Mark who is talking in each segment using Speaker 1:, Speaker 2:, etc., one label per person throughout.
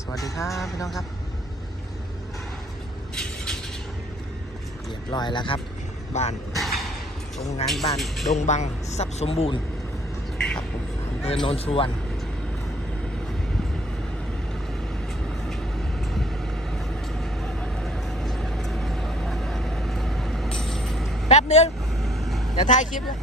Speaker 1: สวัสดีครับพี่น้องครับ เรียบร้อยแล้วครับบ้านโรงงานบ้านดงบังทรัพย์สมบูรณ์ครับผมอำเภอโนนสุวรรณแป๊บนึงอย่าถ่ายคลิปเลย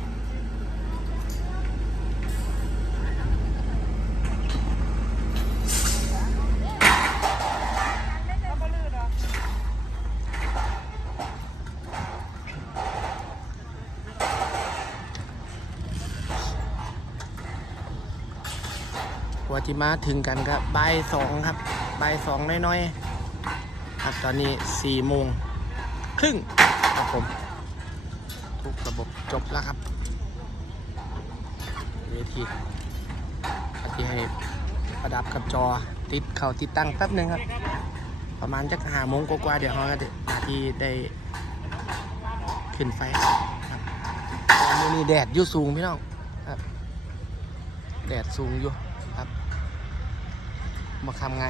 Speaker 1: ว่าที่มาถึงกันครับบ่ายสองครับบ่ายสองน้อยๆครับตอนนี้สี่โมงครึ่งครับผม ทุกระบบจบแล้วครับ เวทีก็ที่ให้ประดับกับจอติดเข่าติดตั้งแป๊บหนึงครับ ประมาณจักหาโมงกว่าๆเดี๋ยวเขาก็จะนาที่ได้ขึ้นไฟครับตอนนี้แดดยู่สูงพี่น้องครับ แดดสูงอยู่ มาทำไง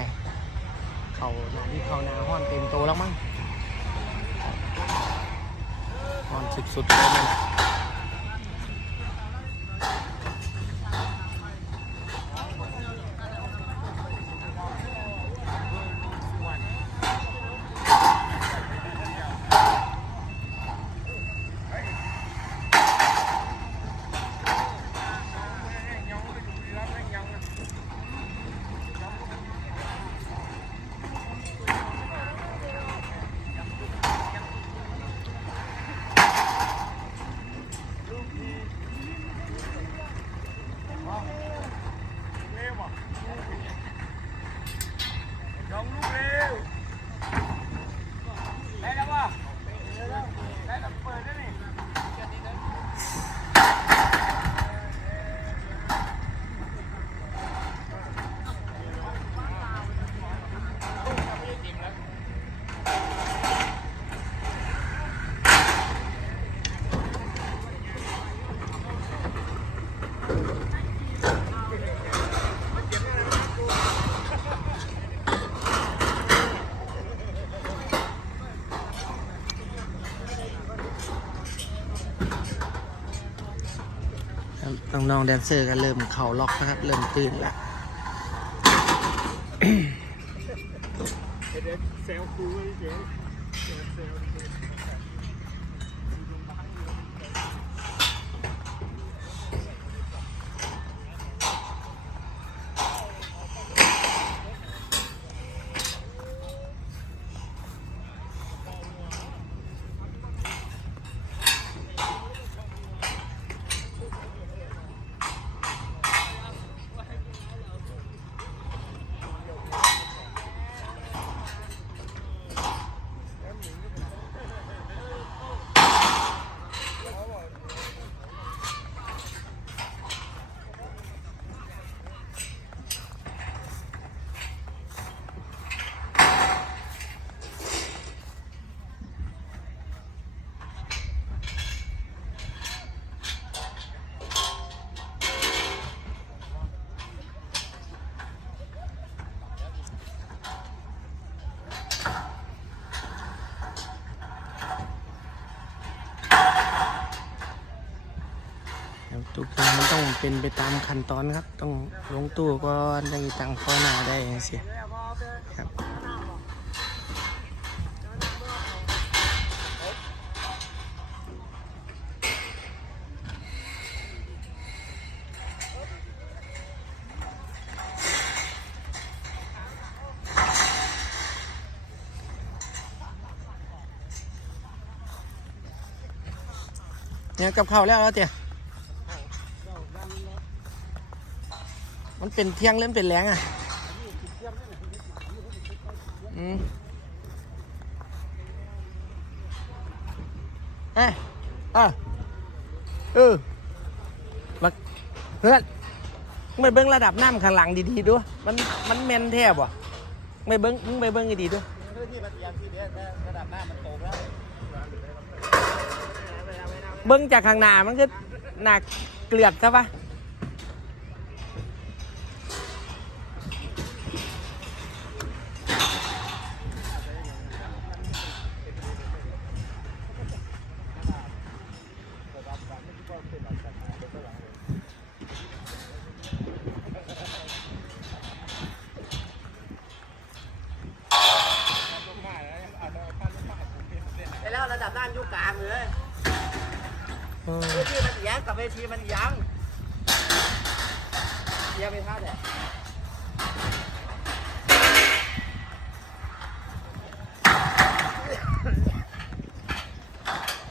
Speaker 1: เขาหนาที่เขานาห้อนเต็มโตแล้วมั้งห้อนสุดๆเลยมัน น้องๆแดนเซอร์ก็เริ่มเข่าล็อกนะครับ เริ่มตื่นละ
Speaker 2: เซลคูเซล
Speaker 1: ทุกอย่างมันต้องเป็นไปตามขั้นตอนครับ ต้องลงตู้ก่อนได้ตังค์พอหน้าได้เสียครับเนี่ยกับข้าวแล้วแล้วเตี้ยมัน เป็นเที่ยงเล่นเป็นแรงอะอืมเอ้ยอะเออมาเพื่อนมึงไปเบิ้งระดับน้ำข้างหลังดีๆด้วยมันมันแมนแทบว่ะไม่เบิ้งมึงไปเบิ้งดีๆด้วย
Speaker 2: ที่มันยังที่เนี้ยระดับหน้ามันโตแล้ว
Speaker 1: เบิ้งจากข้างหน้ามันก็หนักเกลือกใช่ปะ
Speaker 3: เวทีมันยังกับเวทีมันยังเยังไปท่าแดด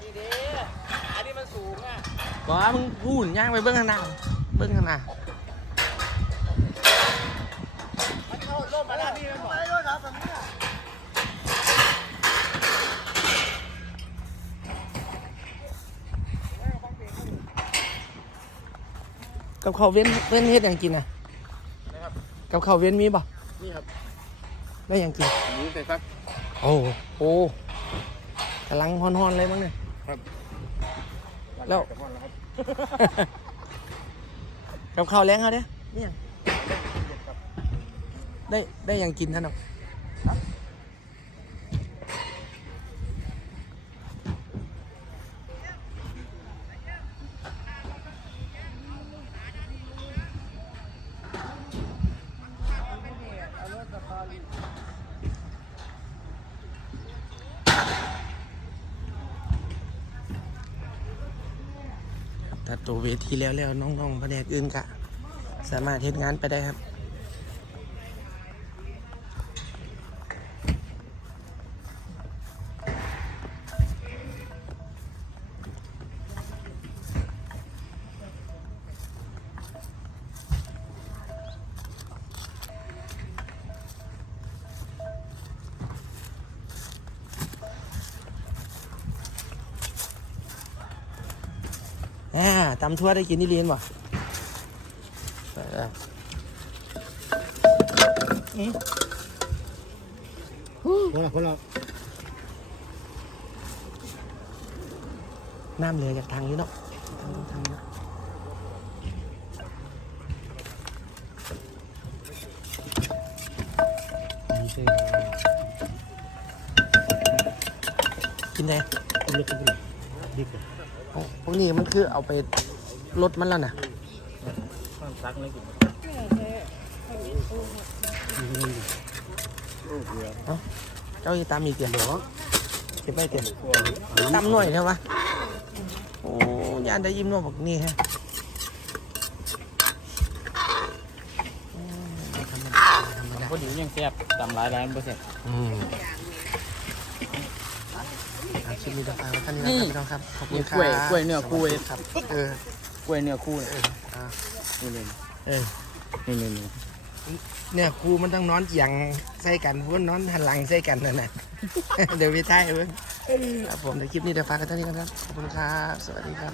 Speaker 3: ดีดีอันนี้มันสูงอะ
Speaker 1: บอกว่ามึงพูดย่างไปเบื้องข้างหน้าเบื้องข้างหน้า
Speaker 3: มันเข้าร่มมาแล้วนี่มันบอกไม่ร่มนะแบบนี้
Speaker 1: กับข้าวเว้นเว้นเฮ็ดหยังกินอะ
Speaker 3: นะครับ
Speaker 1: กับข้าวเว้นมีบ่
Speaker 3: นี่ครับ
Speaker 1: ได้หยังกิน
Speaker 3: หมูใส่ฟัก
Speaker 1: โอ้โหกำลังฮอนๆเลยมั้งเนี่ยแล้ว
Speaker 3: กับพ่อแล้วครับ
Speaker 1: กับข้าวแรงเขาเด้เนี่ยได้ได้หยังกินท่านเน ตัดตัวเวทีแล้วแล้วน้องๆแผนกอื่นกะ สามารถเฮ็ดงานไปได้ครับ อ่าตำทั่วได้กินนี่เรียนบ่ไปแล้ว
Speaker 2: คนละคนละ
Speaker 1: น้ำเหลือจากทางนี้เนาะทางนี้ทางนี้เนาะกินได้
Speaker 2: คนละคนละดีกว่า
Speaker 1: พวกนี้มันคือเอาไปลดมันแล้วนะ
Speaker 3: ข้างซักเลยกิน
Speaker 1: เจ้าอีตามอีกเดียวเหรอเก็บไปเก็บตำหน่อยใช่ปะโอ้ยานได้ยิ้มนวบอกนี่ฮะอืมธรรมดาธรรมดา
Speaker 3: พอดียังแซ่บตำหลายร้านบ่แซ่บ
Speaker 1: อืมอา คลิปนี้ต่อไปวันนี้นะครับพี่น้องครับ ขอบคุณครับ
Speaker 3: กล้วยกล้วยเนื้อคู่
Speaker 1: สวัสดีครับ เออก
Speaker 3: ล้วยเนื้อคู่เลย
Speaker 1: เอออ่า
Speaker 3: นี่เลย
Speaker 1: เออ
Speaker 3: นี่เลยนี่
Speaker 1: เนี่ยครูมันต้องนอนเอียงใส่กันพวกนอนหันหลังใส่กันนั่นน่ะเดี๋ยวไปท้ายเว้ยครับผมในคลิปนี้เดี๋ยวฝากกันเท่านี้ครับ ขอบคุณครับ สวัสดีครับ